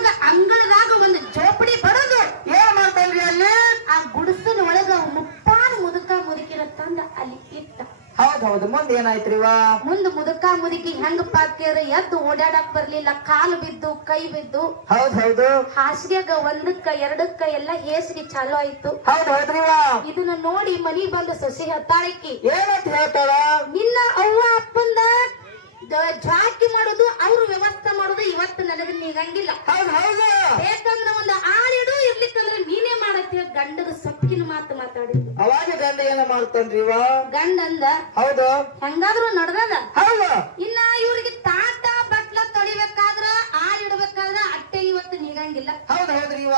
ಒಳಗ ಅಂಗಳದಾಗ ಒಂದು ಜೋಪಡಿ ಬಡದು. ಏನ್ ಮಾಡ್ತಾನ್ರಿ ಅಲ್ಲಿ? ಆ ಗುಡಿಸಲ ಒಳಗ ಮುಪ್ಪಾನ ಮುದುಕ ಮುದುಕಿರ ತಂದ ಅಲ್ಲಿ ಇತ್ತ ಹೌದ್ ಹೌದು ಮುಂದೆ ಏನಾಯ್ತ್ರಿ ವಾ ಮುಂದ ಮುದುಕ ಮುದುಕಿ ಹೆಂಗ ಪಾಕ್ಯಾರ ಎದ್ದು ಓಡಾಡಕ್ ಬರ್ಲಿಲ್ಲ ಕಾಲು ಬಿದ್ದು ಕೈ ಬಿದ್ದು. ಹೌದ್ ಹೌದು. ಹಾಸಿಗೆಗ ಒಂದಕ್ಕ ಎರಡಕ್ಕ ಎಲ್ಲ ಹೇಸಿಗೆ ಚಾಲು ಆಯ್ತು. ಹೌದ್ ಹೌದ್ರಿ ಇವ? ಇದನ್ನ ನೋಡಿ ಮನಿ ಬಂದು ಸಸಿ ಹತ್ತಾಳಕ್ಕಿ ಏನಂತ ಹೇಳ್ತಾರ ನಿನ್ನ ಅವ್ವ ಅಪ್ಪಂದ ಜಾಕಿ ಮಾಡೋದು ಅವ್ರು ವ್ಯವಸ್ಥೆ ಮಾಡೋದು. ಇವತ್ತು ನನಗೆ ನೀಗಂಗಿಲ್ಲ. ಹೌದು ಹೌದು. ಬೇಕಂದ್ರ ಒಂದು ಆಳಿಡು ಇರ್ಲಿಕ್ಕಂದ್ರ ನೀನೇ ಮಾಡತ್ತೆ ಗಂಡದ ಸೊಕ್ಕಿನ ಮಾತು ಮಾತಾಡಿದ್ದು. ಅವಾಗ ಗಂಡ ಏನ ಮಾಡ್ತಾನ್ರಿ ಇವ? ಗಂಡ ಅಂದ ಹೌದು. ಹಂಗಾದ್ರು ನಡ್ದದ. ಹೌದು. ಇನ್ನ ಇವ್ರಿಗೆ ತಾಟ ಬಟ್ಲ ತೊಳಿಬೇಕಾದ್ರ ಆಳಿಡ್ಬೇಕಾದ್ರ ಅಟ್ಟೆ ಇವತ್ತು ನೀಗಂಗಿಲ್ಲ. ಹೌದು ಹೌದ್ರಿ ಇವ.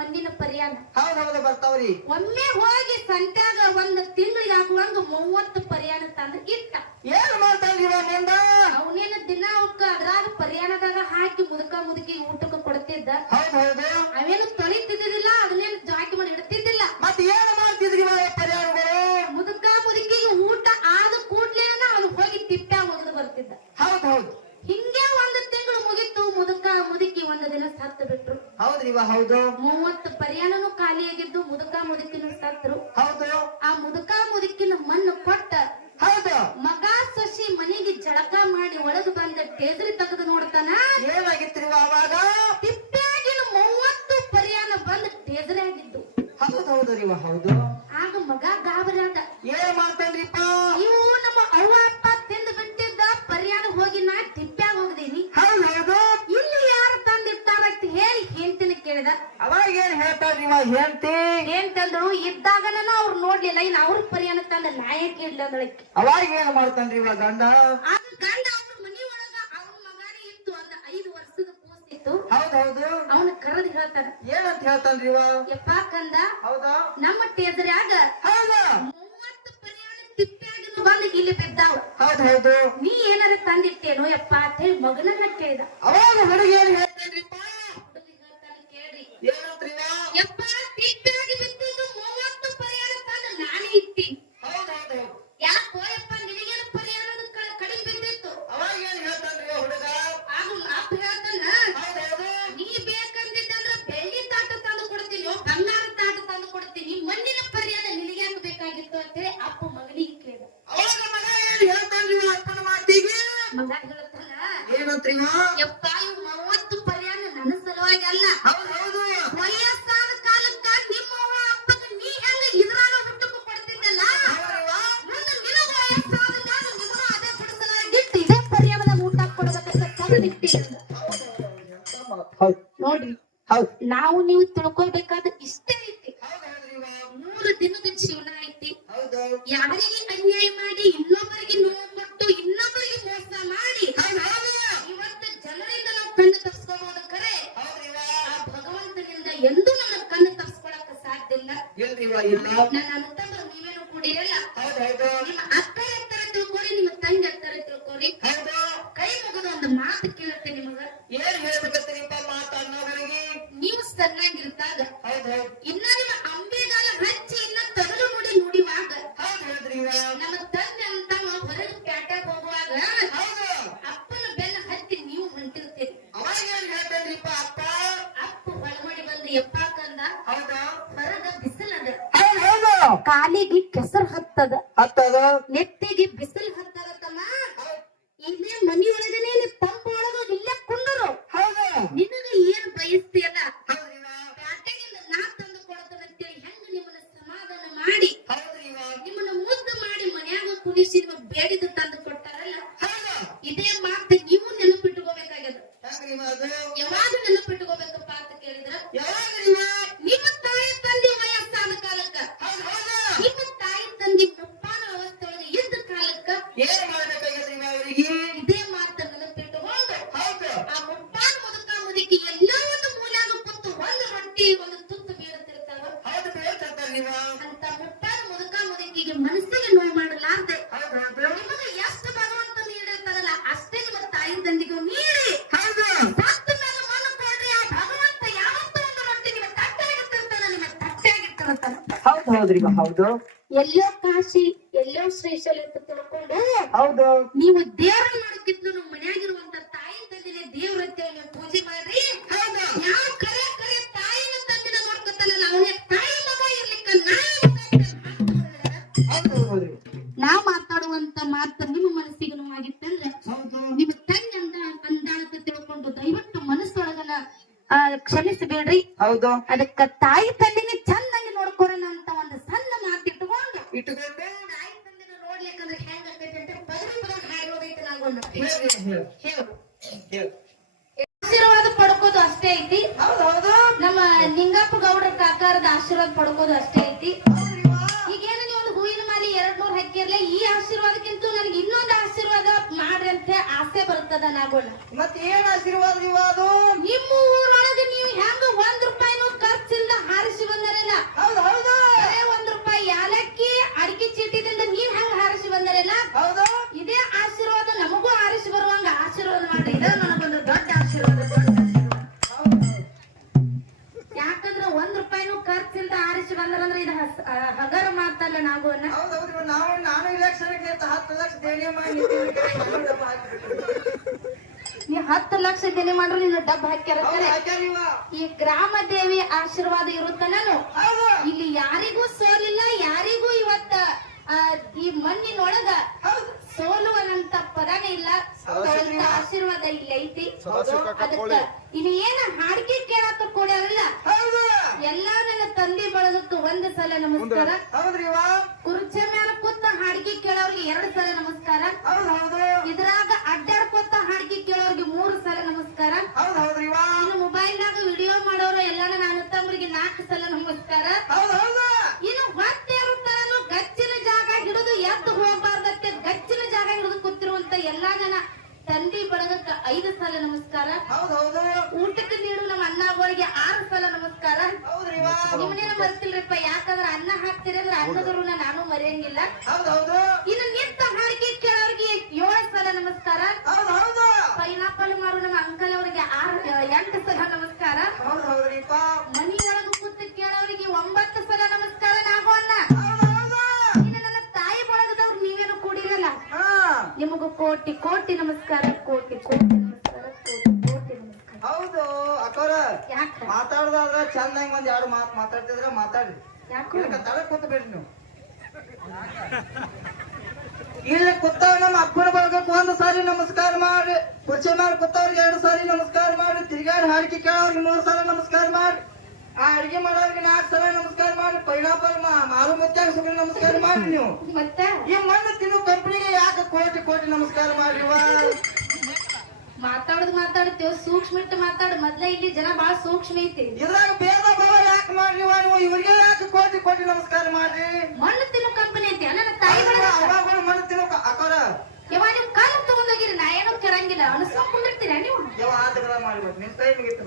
ಇದು ಪರಿಯಾನ. ಹೌದ್ ಹೌದು ಬರ್ತಾವ್ರಿ. ಒಮ್ಮೆ ಹೋಗಿ ಸಂತ್ಯಾಗ ಒಂದ್ ತಿಂಗಳಿಗೆ ಆಗುವಂಗ ಮೂವತ್ತು ಪರಿಯಾಣ ತಂದ್ರ ಇಟ್ಟ. ಏನ್ ಮಾಡ್ತಾನ್ರಿ ಇವ ಮುಂದ ಅವನೇನ ದಿನ ಅವಕ್ಕ ಅದ್ರಾಗ ಪರಿಯಾಣದಾಗ ಹಾಕಿ ಮುದುಕ ಮುದುಕಿ ಊಟಕ್ಕೆ ಕೊಡ್ತಿದ್ದ. ಹೌದ್ ಹೌದು. ಅವೇನು ತೊಳಿತಿದ್ದಿಲ್ಲ ಅದನ್ನೇನು ಜಾಕಿ ಮಾಡಿ ಇಡ್ತಿದ್ದಿಲ್ಲ. ಮತ್ ಏನ್ ಮಾಡ್ತಿದ್ರಿ ಇವ ಮುದುಕ ಮುದುಕಿಗೆ ಊಟ ಆದ ಕೂಡ್ಲೇನ ಅವನು ಹೋಗಿ ತಿಪ್ಪೆ ಒಗೆದು ಬರ್ತಿದ್ದ. ಹೌದ್ ಹೌದು. ಹಿಂಗೆ ಒಂದು ತಿಂಗಳು ಮುಗಿತು ಮುದುಕ ಮುದುಕಿ ಒಂದು ದಿನ ಸತ್ತು ಹೌದ್ರಿ ಹೌದು. ಮೂವತ್ತು ಪರಿಯಾಣನು ಖಾಲಿಯಾಗಿದ್ದು ಮುದುಕ ಮುದುಕಿನ ಸತ್ರು ಹೌದು. ಆ ಮುದುಕ ಮುದುಕಿನ ಮಣ್ಣು ಕೊಟ್ಟ ಹೌದು. ಮಗ ಸೊಸಿ ಮನೆಗೆ ಜಳಕ ಮಾಡಿ ಒಳಗೆ ಬಂದ ಟೇದ್ರಿ ತೆಗೆದು ನೋಡ್ತಾನ. ಏನಾಗಿತ್ತು ಅವಾಗ? ತಿಪ್ಪಾಗಿನ ಮೂವತ್ತು ಪರ್ಯಾನ ಬಂದ ಟೇದ್ರಿ ಆಗಿದ್ದು. ಹೌದು ಹೌದು ಹೌದು. ಆಗ ಮಗ ಗಾಬರಿ ಆದ. ಏನ್ ಮಾಡ್ತಾನ್ರಿಪ್ಪ? ಇವು ನಮ್ಮ ಅವ್ವ ಅಪ್ಪ ತಿಂದು ಬಿಟ್ಟಿದ್ದ ಪರಿಯಾಣ ಹೋಗಿ ನಾ ತಿಪ್ಪ್ಯಾಗ ಹೋಗ್ದೀನಿ ಹೌದ್ ಹೌದು ಇಲ್ಲಿ ಯಾರು ತಂದಿರ್ತಾರ ಅಂತ ಹೇಳಿ ಹೆಂಡತಿನ ಕೇಳಿದ ಅವಾಗ ಏನ್ ತಂದಳು ಇದ್ದಾಗನ ಅವ್ರು ನೋಡ್ಲಿಲ್ಲ. ಇನ್ ಅವ್ರ ಪರಿಯನ ತಂದ ನಾಯಕ ಇಡ್ಲ ಅವಾಗ ಏನ್ ಮಾಡ್ತಾನ್ರಿ ಇವ ಗಂಡ? ಆಗ ಗಂಡ ಅವ್ರ ಮನಿ ಒಳಗ ಅವ್ರ ಮಗನೇ ಇತ್ತು ಐದು ವರ್ಷದ ಕೂಸ್ ಇತ್ತು. ಹೌದು ಅವನ ಕರೆದು ಹೇಳ್ತಾನ. ಏನಂತ ಹೇಳ್ತಾನ್ರಿ ಇವ? ಯಪ್ಪ ಕಂದ ಹೌದಾ? ನಮ್ಮ ಹೌದ. ಮೂವತ್ತು ಬಂದು ಇಲ್ಲಿ ಬಿದ್ದಾವ. ಹೌದ್ ಹೌದು. ನೀ ಏನಾರ ತಂದಿಟ್ಟೇನು ಯಪ್ಪ ಅಂತ ಹೇಳಿ ಮಗನನ್ನ ಕೇಳಿದ. ಅವಾಗ ಹುಡುಗ ಏನ್ ಕಣ್ಣು ತಪ್ಪಿಸ್ಕೋಬಹುದು ಕರೆ. ಆ ಭಗವಂತನಿಂದ ಎಂದೂ ನನ್ನ ಕಣ್ಣು ತಪ್ಪಿಸ್ಕೊಳಕ ಸಾಧ್ಯ ಇಲ್ಲ. ಇಲ್ರಿ ಇಲ್ಲ? ನನ್ನ ಅನುತಂಬರು ನೀವೇನು ಕೂಡಿರಲ್ಲ ಹೌದ್ ಹೌದು. ನಿಮ್ಮ ಅಕ್ಕ ಎತ್ತರ ತಿಳ್ಕೊರಿ ನಿಮ್ಮ ತಂಗಿ ಎತ್ತರ ತಿಳ್ಕೊರಿ. ಹೌದು. ಕೈ ಮುಗಿದು ಒಂದು ಮಾತು ಕೇಳುತ್ತೆ ನಿಮಗ. ಏನ್ ಹೇಳ್ಬೇಕತ್ರಿಪ್ಪ ಮಾತನ್ನೋಗಳಿಗೆ ನೀವು ಸಣ್ಣಾಗಿರ್ತಾಗ ಹೌದ್ ಹೌದ್. ಇನ್ನ ನಿಮ್ಮ ಅಂಬೆಗಾಲ ಹಚ್ಚಿ ಇನ್ನ ತಗಲು ನುಡಿ ನುಡಿವಾಗ ಹೌದ್ ಹೇಳ್ರಿ ಇವ ನಮ್ಮ ತಂದೆ ಅಂತ ಹೊರಗೆ ಪ್ಯಾಟ್ಯಾಗ ಹೋಗುವಾಗ ಹೌದು ಅಪ್ಪನ ಬೆನ್ನ ಹತ್ತಿ ನೀವು ಹೊಂಟಿರ್ತೀರಿ ಅವಾಗ ಏನ್ ಹೇಳ್ತಾನ್ರಿಪ್ಪ ಅಪ್ಪ ಅಪ್ಪ ಒಳಗಡೆ ಬಂದು ಎಪ್ಪ ಕಂದ ಹೌದಾ ಹೊರಗ ಬಿಸಿಲದ ಹೌದ್ ಹೌದು ಕಾಲಿಗೆ ಕೆಸರು ಹತ್ತದ ಹತ್ತದ ನೆತ್ತಿಗೆ ಬಿಸಿಲು ಹತ್ತದ ತಮ್ಮ ಇಲ್ಲೇ ಮನಿಯೊಳಗನೆ ತಂಪ ಒಳಗ ಇಲ್ಲೇ ಕುಂದರು. ಹೌದು. ನಿನಗ ಏನ್ ಬಯಸ್ತೀಯಲ್ಲ? ಪ್ಯಾಟೆಗಿಂದ ನಾ ತಂದು ಕೊಡ್ತೇನೆ ಅಂತೇಳಿ ಹೆಂಗ ನಿಮ್ಮನ್ನ ಸಮಾಧಾನ ಮಾಡಿ ನಿಮ್ಮನ್ನ ಮುದ್ದು ಮಾಡಿ ಮನ್ಯಾಗ ಕುಣಿಸಿ ನಿಮಗ್ ಬೇಡಿದ ತಂದು ಕೊಟ್ಟಾರಲ್ಲ? ಹೌದು. ಇದೇ ಮಾತು ನೀವು ನೆನಪಿಟ್ಕೋಬೇಕಾಗ್ಯದ. ಯಾವಾಗ ನೆನಪಿಟ್ಕೋಬೇಕಪ್ಪ ಅಂತ ಕೇಳಿದ್ರ? ಯಾವಾಗ್ರಿ ಇವ ನಿಮ್ಮ ತಾಯಿ ತಂದೆ ವಯಸ್ಸಾದ ಕಾಲಕ್ಕ ಹೌದ್ ಹೌದು ನಿಮ್ಮ ತಾಯಿ ತಂದೆ ಮುಪ್ಪಾನ ಅವಸ್ಥೆ ಒಳಗೆ ಇದ್ದ ಕಾಲಕ್ಕ ಏನ್ ಮಾಡ್ಬೇಕಾಗತ್ರಿ ಇವ ಅವ್ರಿಗೆ ಇದೇ ಮಾತ ನೆನಪಿಟ್ಟುಕೊಂಡು ಹೌದು ಆ ಮುಪ್ಪಾನ ಮುದುಕ ಮುದುಕಿ ಎಲ್ಲ ಒಂದು ಮೂಲ್ಯಾಗ ಕೂತು ಒಂದು ರೊಟ್ಟಿ ಒಂದು ತುತ್ತು ಬೀಳುತ್ತಿರ್ತಾವ ಹೌದು ಬೇಡ್ತಿರ್ತಾರ ನೀವ ಅಂತ ಮುಪ್ಪಾನ ಮುದುಕ ಮುದುಕಿಗೆ ಮನಸ್ಸಿಗೆ ನೋವು ಮಾಡಲಾರ್ದೆ ನಿಮಗೆ ಎಷ್ಟು ಭಗವಂತ ನೀಡಿರ್ತಾರಲ್ಲ ಅಷ್ಟೇ ನಿಮ್ಮ ತಾಯಿ ತಂದಿಗೂ ನೀಡಿ. ಹೌದು. ಸತ್ತ ಮೇಲೆ ಮಣ್ಣು ಕೊಡ್ರಿ ಆ ಭಗವಂತ ಯಾವತ್ತೂ ಒಂದು ರೊಟ್ಟಿ ನಿಮ್ಮ ತಟ್ಟೆಯಾಗಿರ್ತಿರ್ತಾನ ನಿಮ್ಮ ತಟ್ಟೆಯಾಗಿರ್ತಿರ್ತಾನ ಹೌದ್ ಹೌದ್ರಿ ಹೌದು. ಎಲ್ಲೋ ಕಾಶಿ ಎಲ್ಲೋ ಶ್ರೀಶೈಲ ಅಂತ ತಿಳ್ಕೊಂಡು. ಹೌದು. ನೀವು ದೇವರ ಮಾಡೋಕ್ಕಿಂತ ಮನೆಯಾಗಿರುವಂತ ತಾಯಿ ತಂದೆನೇ ನೀವು ಪೂಜೆ ಮಾಡ್ರಿ. ಹೌದು. ಯಾವ ಕ್ಷಮಿಸಬೇಡ್ರಿ ಹೌದು. ಅದಕ್ಕ ತಾಯಿ ತಂದಿನ ಚಂದಂಗಿ ನೋಡ್ಕೊರೋಣ ಅಂತ ಒಂದು ಸಣ್ಣ ಮಾತಿಟ್ಟುಕೊಂಡು ಇಟ್ಕೊಂಡು. ತಾಯಿ ತಂದಿನ ನೋಡ್ಲಿಕ್ಕಂದ್ರೆ ಹೆಂಗ ಅಂತ ಪದವಿ ನಂಗೊಂದು ಹೇಳು ಆಶೀರ್ವಾದ ಪಡ್ಕೋದು ಅಷ್ಟೇ ಐತಿ? ನಮ್ಮ ನಿಂಗಪ್ಪ ಗೌಡ್ರ ಕಾಕಾರದ ಆಶೀರ್ವಾದ ಪಡ್ಕೋದು ಅಷ್ಟೇ ಐತಿ? ಈಗೇನ ನೀವು ಒಂದು ಹೂವಿನ ಮಾಲಿ ಎರಡ್ ಮೂರ್ ಹಾಕಿರ್ಲೆ ಈ ಆಶೀರ್ವಾದಕ್ಕಿಂತ ನನಗೆ ಇನ್ನೊಂದು ಆಶೀರ್ವಾದ ಮಾಡ್ರಿ ಅಂತ ಆಸೆ ಬರ್ತದ ನಾಗೋಣ ಮತ್ತೆ ಏನ್ ಆಶೀರ್ವಾದ ನೀವು ಅದು? ನಿಮ್ಮ ಊರೊಳಗೆ ಹೆಂಗ ಒಂದ್ ರೂಪಾಯಿನೂ ಬೆಲೆ ಮಾಡ್ರು ನೀನು ಡಬ್ ಹಾಕ್ಯಾರ ಈ ಗ್ರಾಮ ದೇವಿ ಆಶೀರ್ವಾದ ಇರುತ್ತ ನಾನು. ಹೌದು. ಇಲ್ಲಿ ಯಾರಿಗೂ ಸೋಲಿಲ್ಲ ಯಾರಿಗೂ ಇವತ್ತ ಈ ಮಣ್ಣಿನೊಳಗ ಸೋಲುವನಂತ ಪದವೇ ಇಲ್ಲ. ಆಶೀರ್ವಾದ ಇಲ್ಲಿ ಐತಿ. ಅದಕ್ಕ ಇಲ್ಲಿ ಏನ ಹಾಡಿಕೆ ಕೇಳಾಕ ಕೊಡ್ಯಾರಲ್ಲ ಹೌದು. ಎಲ್ಲಾ ನನ್ನ ತಂದೆ ಬಳದತ್ತು ಒಂದ್ ಸಲ ನಮಸ್ಕಾರ. ಕುರ್ಚೆ ಮೇಲೆ ಕೂತ ಹಾಡಿಗೆ ಕೇಳೋರ್ಗೆ ಎರಡ್ ಸಲ ನಮಸ್ಕಾರ. ಇದ್ರಾಗ ಅಡ್ಡಾಡ್ಕೊತ ಹಾಡಿಗೆ ಕೇಳೋರ್ಗೆ ಮೂರು ಸಲ ನಮಸ್ಕಾರ ಹೌದು ಹೌದ್ರಿ ವಾ. ಇನ್ನು ಮೊಬೈಲ್ನಾಗ ವಿಡಿಯೋ ಮಾಡೋರು ಎಲ್ಲಾನ ನಾನು ತಮ್ಮರಿಗೆ ನಾಲ್ಕು ಸಲ ನಮಸ್ಕಾರ ಹೌದು ಹೌದು. ಇನ್ನು ನಾನು ಗಚ್ಚಿನ ಜಾಗ ಹಿಡಿದು ಎದ್ದು ಹೋಗ್ಬಾರ್ದತ್ತೆ ಗಚ್ಚಿನ ಜಾಗ ಹಿಡಿದು ಕೂತಿರುವಂತ ಎಲ್ಲಾ ಜನ. ತಂದಿ ಬಳಗಕ್ಕ ಐದು ಸಲ ನಮಸ್ಕಾರ. ಹೌದು ಹೌದು. ಊಟಕ್ಕೆ ನೀಡು ನಮ್ಮ ಅಣ್ಣಗಳಿಗೆ ಆರು ಸಲ ನಮಸ್ಕಾರ. ನಿಮ್ಮನೇನ ಮರ್ತಿಲ್ರಿಪ್ಪ? ಯಾಕಂದ್ರ ಅನ್ನ ಹಾಕ್ತೀರಿ ಅಂದ್ರೆ ಅನ್ನದ ನಾನು ಮರೆಯಂಗಿಲ್ಲ. ಹೌದು ಹೌದು. ಇನ್ನು ನಿಂತ ಹಾಡಿಕೆ ಕೇಳೋರಿಗೆ ಏಳು ಸಲ ನಮಸ್ಕಾರ. ಹೌದು ಹೌದು. ಪೈನಾಪಲ್ ಮಾರು ನಮ್ಮ ಅಂಕಲ್ ಅವರಿಗೆ ಆರು ಎಂಟು ಸಲ ನಮಸ್ಕಾರ. ಮನಿಯೊಳಗ ಒಂಬತ್ತು ಸಲ ನಮಸ್ಕಾರ ಹೌದು ಹೌದು ಇನ್ನು ನನ್ನ ತಾಯಿ ಬಳಗದವ್ರು ನೀವೇನು ಕೂಡಿರಲ್ಲ. ಹಾ. ನಿಮಗೂ ಕೋಟಿ ಕೋಟಿ ನಮಸ್ಕಾರ ಕೋಟಿ ಕೋಟಿ ನಮಸ್ಕಾರ ಕೋಟಿ ಕೋಟಿ ನಮಸ್ಕಾರ. ಹೌದು ಅಕ್ಕೋರ ಯಾಕ? ಮಾತಾಡ್ದಾದ್ರ ಚಂದಂಗ್ ಒಂದ್ ಎರಡು ಮಾತು ಮಾತಾಡ್ತಿದ್ರ ಮಾತಾಡಿ. ಯಾಕೋ? ತಳ ಕೂತ್ಬೇಡ್ರಿ ನೀವು. ಇಲ್ಲಿ ಕೂತಾವ ನಮ್ಮ ಅಪ್ಪನ ಬಳಗಕ್ಕೆ ಒಂದು ಸಾರಿ ನಮಸ್ಕಾರ ಮಾಡಿ ಕುರ್ಚಿ ಮಾಡಿ ಕುತ್ತವ್ರಿಗೆ ಎರಡು ಸಾರಿ ನಮಸ್ಕಾರ ಮಾಡಿ ತಿರ್ಗಾಡಿ ಹಾಡಿಕೆ ಕೇಳೋರ್ಗೆ ಮೂರು ಸಾರಿ ನಮಸ್ಕಾರ ಮಾಡಿ. ಆ ಅಡಿಗೆ ಮಾಡೋರ್ಗೆ ನಾಲ್ಕು ಸಲ ನಮಸ್ಕಾರ ಮಾಡಿ ಪೈನಾಪಲ್ ಮಾರು ಸುಮ್ಮನೆ ನಮಸ್ಕಾರ ಮಾಡಿ ನೀವು. ಮತ್ತ? ಈ ಮಣ್ಣು ತಿನ್ನು ಕಂಪ್ನಿಗೆ ಯಾಕೆ ಕೋಟಿ ಕೋಟಿ ನಮಸ್ಕಾರ ಮಾಡಿವ? ಮಾತಾಡೋದು ಮಾತಾಡ್ತೇವ್ ಸೂಕ್ಷ್ಮ ಇಟ್ಟು ಮಾತಾಡ್. ಮೊದ್ಲ ಇಲ್ಲಿ ಜನ ಬಾಳ ಸೂಕ್ಷ್ಮ ಐತಿ. ಇದ್ರಾಗ ಭೇದ ಭಾವ ಯಾಕೆ ಮಾಡ್ರಿವ ನೀವು? ಇವ್ರಿಗೆ ಯಾಕೆ ಕೋಟಿ ಕೋಟಿ ನಮಸ್ಕಾರ ಮಾಡ್ರಿ? ಮಣ್ಣು ತಿನ್ನು ಕಂಪನಿ ಐತಿ ನನ್ನ ತಾಯಿ ಅವಾಗ ಮಣ್ಣು ತಿನ್ನು ಅಕ್ಕೋರ. ಯವ್ವ ನೀವು ಕಾಲ ತಗೊಂಡೋಗಿರಿ ನಾ ಏನೋ ಕೆರಂಗಿಲ್ಲ ಅನ್ಸ್ಕೊಂಡ್ ನೀವು? ಯಾವ ಆಟಗಳ ಮಾಡ್ಬೇಕು. ನಿಮ್ ಕೈ ಮುಗಿತು.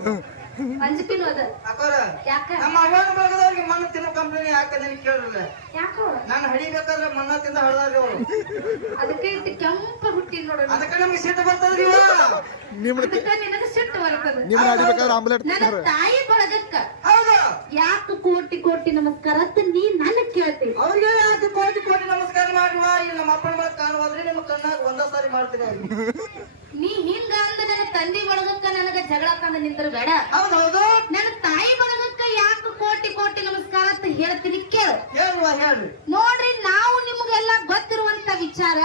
ಅಂಜಕಿನು ಅದ. ಅಕ್ಕೋರ ಯಾಕ? ನಮ್ಮ ಅವ್ವನ ಬಳಗದವ್ರಿಗೆ ಮಣ್ಣು ತಿನ್ನೋ ಕಂಪನಿ ಯಾಕೆ ನನಗೆ ಕೇಳಿಲ್ಲ ಯಾಕೋ ನಾನು ಹಡಿಬೇಕಾದ್ರೆ ಮಣ್ಣ ತಿಂದ ಹಳದಾರ್ರಿ ಅವರು. ಅದಕ್ಕೆ ಕೆಂಪ ಹುಟ್ಟಿ ನೋಡೋಣ ಅದಕ್ಕೆ ನಮ್ಗೆ ಸಿಟ್ಟು ಬರ್ತದ್ರಿ ಇವ. ಅದಕ್ಕ ನಿನಗ ಸಿಟ್ಟು ಬರ್ತದ. ನಿಮ್ನ ಅಡಿಬೇಕಾದ್ರೆ ಆಮ್ಲೆಟ್ ನನ್ನ ತಾಯಿ ಬಳಗಕ್ಕ. ಹೌದು. ಯಾಕೆ ಕೋಟಿ ಕೋಟಿ ನಮಸ್ಕಾರ ಅಂತ ನೀ ನನಗೆ ಕೇಳ್ತಿ. ಅವ್ರಿಗೆ ಯಾಕೆ ಕೋಟಿ ಕೋಟಿ ನಮಸ್ಕಾರ ಮಾಡುವ? ಇಲ್ಲಿ ನಮ್ಮ ಅಪ್ಪನ ಬಳಗ ಕಾಣುವಾದ್ರೆ ನಿಮ್ಮ ಕಣ್ಣಾಗ ಒಂದ ಸಾರಿ ಮಾಡ್ತೀನಿ ನೀ ಹಿಂಗ ಅಂದ ನನ್ನ ತಂದೆ ಬಳಗಕ್ಕ ನಿಂತರು ನಿಂದ್ರ ಬೇಡ. ಹೌದೌದು ಹೌದು. ನನ್ನ ತಾಯಿ ಬಳಗಕ್ಕ ಯಾಕೆ ಕೋಟಿ ಕೋಟಿ ನಮಸ್ಕಾರ ಅಂತ ಹೇಳ್ತೀನಿ ಕೇಳು. ಹೇಳುವ ಹೇಳು ನೋಡ್ರಿ ನಾವು ನಿಮ್ಗೆಲ್ಲ ಗೊತ್ತಿರುವಂತ ವಿಚಾರ.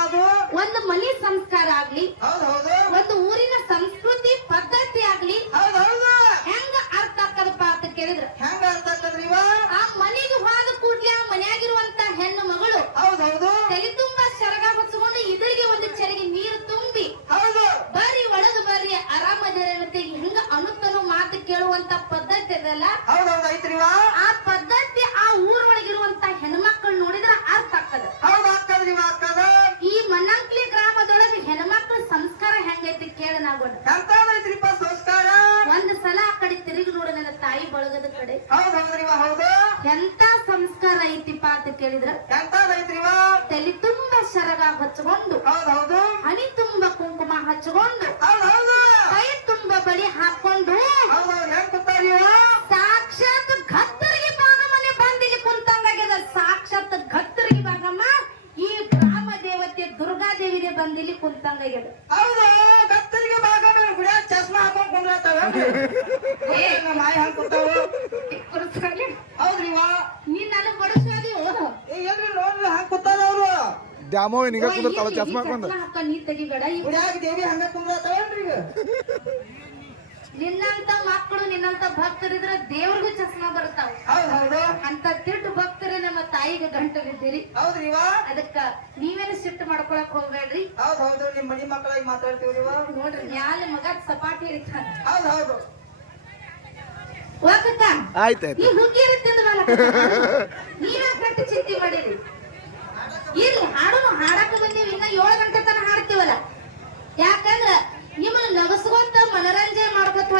ಅದು? ಒಂದು ಮನಿ ಸಂಸ್ಕಾರ ಆಗ್ಲಿ ಹೌದು ಹೌದು. ಒಂದು ಊರಿನ ಸಂಸ್ಕೃತಿ ಪದ್ಧತಿ ಆಗ್ಲಿ ಹೌದು ಹೌದು. ಹೆಂಗ ಅರ್ಥ ಆಗ್ತದಪ್ಪ ಅಂತ ಕೇಳಿದ್ರ. ಹೆಂಗ ಅಂತ ಆಕ್ಕದ್ರಿ ಇವ? ಆ ಮನೆಗೆ ಹೋದ ಕೂಡ್ಲೆ ಆ ಮನ್ಯಾಗಿರುವಂತ ಹೆಣ್ಣು ಮಗಳು ಹೌದು ಹೌದು ತಲೆ ತುಂಬಾ ಸೆರಗ ಹೊಚ್ಕೊಂಡು ಇದ್ರಿಗೆ ಒಂದು ಚೆರಿಗೆ ನೀರು ತುಂಬಿ ಹೌದು ಬರ್ರಿ ಒಳಗೆ ಬರ್ರಿ ಆರಾಮದಿರಂತೆ ಹೆಂಗ ಅನುತನು ಮಾತು ಕೇಳುವಂತ ಪದ್ಧತಿ ಅದಲ್ಲ ಹೌದು ಹೌದು ಐತ್ರಿವ ಆ ಪದ್ಧತಿ ಆ ಊರೊಳಗಿರುವಂತ ಹೆಣ್ಮಕ್ಳು ನೋಡಿದ್ರ ಅರ್ಥ ಆಗ್ತದ ಹೌದು ಅಕ್ಕದ್ರಿ ಇವ ಅಕ್ಕದ ಈ ಮನ್ನಂಕ್ಲಿ ಗ್ರಾಮದೊಳಗೆ ಹೆಣ್ಮಕ್ಳ ಸಂಸ್ಕಾರ ಹೆಂಗೈತಿ ಕೇಳ ನಾಗೋಣ ಎಂತದೈತ್ರಿಪ್ಪ ಸಂಸ್ಕಾರ ಒಂದ್ ಸಲ ಆ ಕಡೆ ತಿರುಗಿ ನೋಡ ನನ್ನ ತಾಯಿ ಬಳಗದ ಕಡೆ ಹೌದು ಹೌದ್ರಿವ ಹೌದು ಎಂತ ಸಂಸ್ಕಾರ ಐತಿಪ್ಪ ಅಂತ ಕೇಳಿದ್ರ ಎಂತದೈತ್ರಿವ ತಲೆ ತುಂಬಾ ಸೆರಗ ಹಚ್ಕೊಂಡು ಹೌದು ಹೌದು ಹನಿ ತುಂಬ ಕುಂಕುಮ ಹಚ್ಕೊಂಡು ಹೌದು ಹೌದು ಕೈ ತುಂಬ ಬಳಿ ಹಾಕೊಂಡು? ಸಾಕ್ಷಾತ್ ಗತ್ತರಿಗೆ ಭಾಗಮ್ಮನೆ ಬಂದಿಲ್ಲಿ ಕುಂತಂಗಾಗ್ಯದ. ಸಾಕ್ಷಾತ್ ಘತ್ತರಿಗೆ ಭಾಗಮ್ಮ ಈ ಗ್ರಾಮ ದೇವತೆ ದುರ್ಗಾದೇವಿಗೆ ಬಂದಿಲ್ಲಿ ಕುಂತಂಗಾಗ್ಯದ. ಹೌದು ಗತ್ತರಿಗೆ ಭಾಗ ಮೇಲೆ ಏ ನಮ್ಮ ಆಯ್ ಹಂಗ್ ಕೂತಾವ ಕುರ್ಸಾಲಿ, ಹೌದ್ರಿ ವಾ. ನೀನ್ ನನಗ್ ಬಡಿಸೋದಿವು ಏ ಎಲ್ರಿ ನೋಡ್ರಿ ಕೂತಾರ ಅವ್ರು? ದ್ಯಾಮೋ ನಿಂಗ ಕುಂದಿರ್ತಾವ ಚಸ್ಮಾ ಹಾಕೊಂಡ್. ನೀ ತೆಗಿಬೇಡ. ಈ ಗುಡಿಯಾಗ ದೇವಿ ಹಂಗ ಕುಂದ್ರತಾವೇನ್ರಿ? ಈಗ ನಿನ್ನಂತ ಮಕ್ಕಳು ನಿನ್ನಂತ ಭಕ್ತರಿದ್ರೆ ದೇವ್ರಿಗೂ ಚಸ್ಮಾ ಬರ್ತಾವ ಹೌದ್ ಹೌದು. ಅಂತ ತಿಟ್ಟು ಭಕ್ತರೇ ನಮ್ಮ ತಾಯಿಗೆ ಗಂಟಲಿದ್ದೀರಿ. ಹೌದ್ರಿ ವಾ ಅದಕ್ಕ ನೀವೇನು ಸಿಟ್ಟು ಮಾಡ್ಕೊಳಕ್ ಹೋಗ್ಬೇಡ್ರಿ. ಹೌದ್ ಹೌದು. ನಿಮ್ ಮನಿ ಮಕ್ಕಳಾಗಿ ಮಾತಾಡ್ತೀವ್ರಿ ನೋಡ್ರಿ ಮ್ಯಾಲ ಮಗ ಸಪಾಟಿ ಇರ್ತಾನ ಹೌದ್ ಹೌದು. ಹೋಗಕ್ಕ ಆಯ್ತಾಯ್ತು ನೀವ್ ಹುಗ್ಗಿ ತಿಂದ ನೀವೇ ಗಂಟೆ ಚಿಂತೆ ಮಾಡಿರಿ? ಇರ್ಲಿ ಹಾಡುನು ಹಾಡಕ್ ಬಂದೀವಿ. ಇನ್ನ ಏಳು ಗಂಟೆ ತನಕ ಹಾಡ್ತೀವಲ್ಲ? ಯಾಕಂದ್ರ ನಿಮ್ಮನ್ನ ನಗಸ್ಕೊಂತ ಮನರಂಜನೆ ಮಾಡ್ಕೊತ